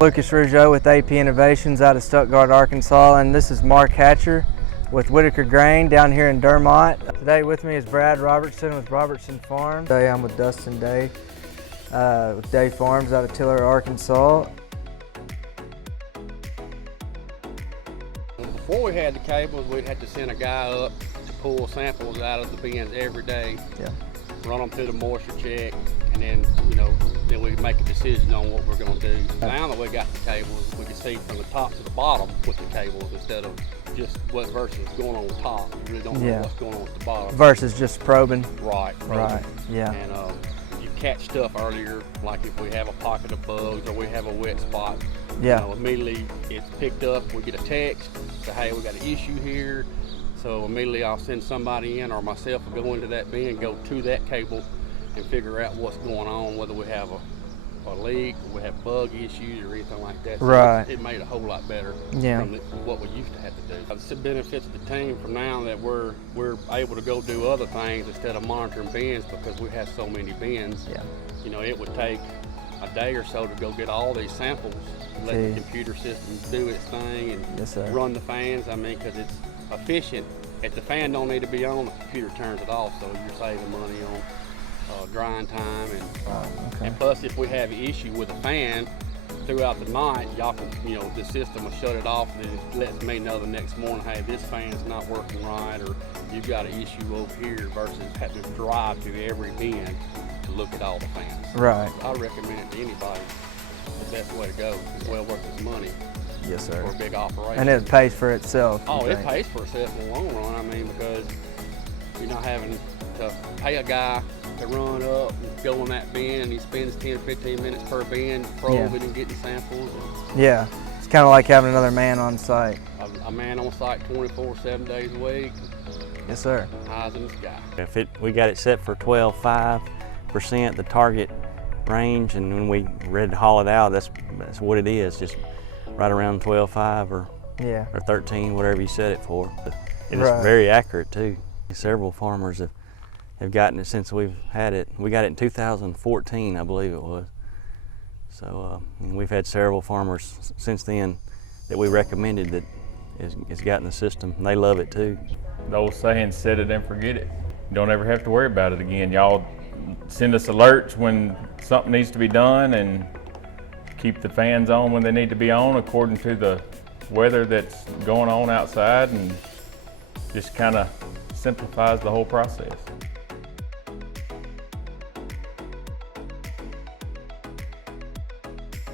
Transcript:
Lucas Rougeau with AP Innovations out of Stuttgart, Arkansas, and this is Mark Hatcher with Whitaker Grain down here in Dermont. Today with me is Brad Robertson with Robertson Farms. Today I'm with Dustin Day with Day Farms out of Tiller, Arkansas. Before we had the cables, we'd have to send a guy up to pull samples out of the bins every day, run them through the moisture check, and then, then we make a decision on what we're going to do. Now that we got the cables, we can see from the top to the bottom with the cables instead of just what versus going on the top. You really don't know what's going on at the bottom. Versus just probing. Right. Right. Yeah. And you catch stuff earlier, like if we have a pocket of bugs or we have a wet spot. Immediately it's picked up. We get a text, say, hey, we got an issue here. So immediately I'll send somebody in, or myself will go into that bin, go to that cable, and figure out what's going on, whether we have a leak, or we have bug issues or anything like that. So it made a whole lot better from what we used to have to do. It's the benefits of the team from now that we're able to go do other things instead of monitoring bins, because we have so many bins. It would take a day or so to go get all these samples, let the computer system do its thing and run the fans. Because it's efficient. If the fan don't need to be on, the computer turns it off, so you're saving money on drying time, and plus if we have an issue with a fan throughout the night, y'all can, the system will shut it off, and it lets me know the next morning, hey, this fan's not working right, or you've got an issue over here, versus having to drive to every bin to look at all the fans. Right. I recommend it to anybody. The best way to go. It's well worth its money. Yes, sir. For a big operation. And it pays for itself. Oh, it pays for itself in the long run. Because you're not having to pay a guy to run up and go in that bin, and he spends 10 or 15 minutes per bin probing and getting samples. Yeah, it's kind of like having another man on site. A man on site 24/7 days a week. Yes, sir. Eyes in the sky. We got it set for 12.5%, the target range, and when we ready to haul it out, that's what it is, just right around 12.5 or 13, whatever you set it for. And it's very accurate too. Several farmers have gotten it since we've had it. We got it in 2014, I believe it was. So we've had several farmers since then that we recommended that has gotten the system, and they love it too. The old saying, set it and forget it. You don't ever have to worry about it again. Y'all send us alerts when something needs to be done, and keep the fans on when they need to be on according to the weather that's going on outside, and just kind of simplifies the whole process.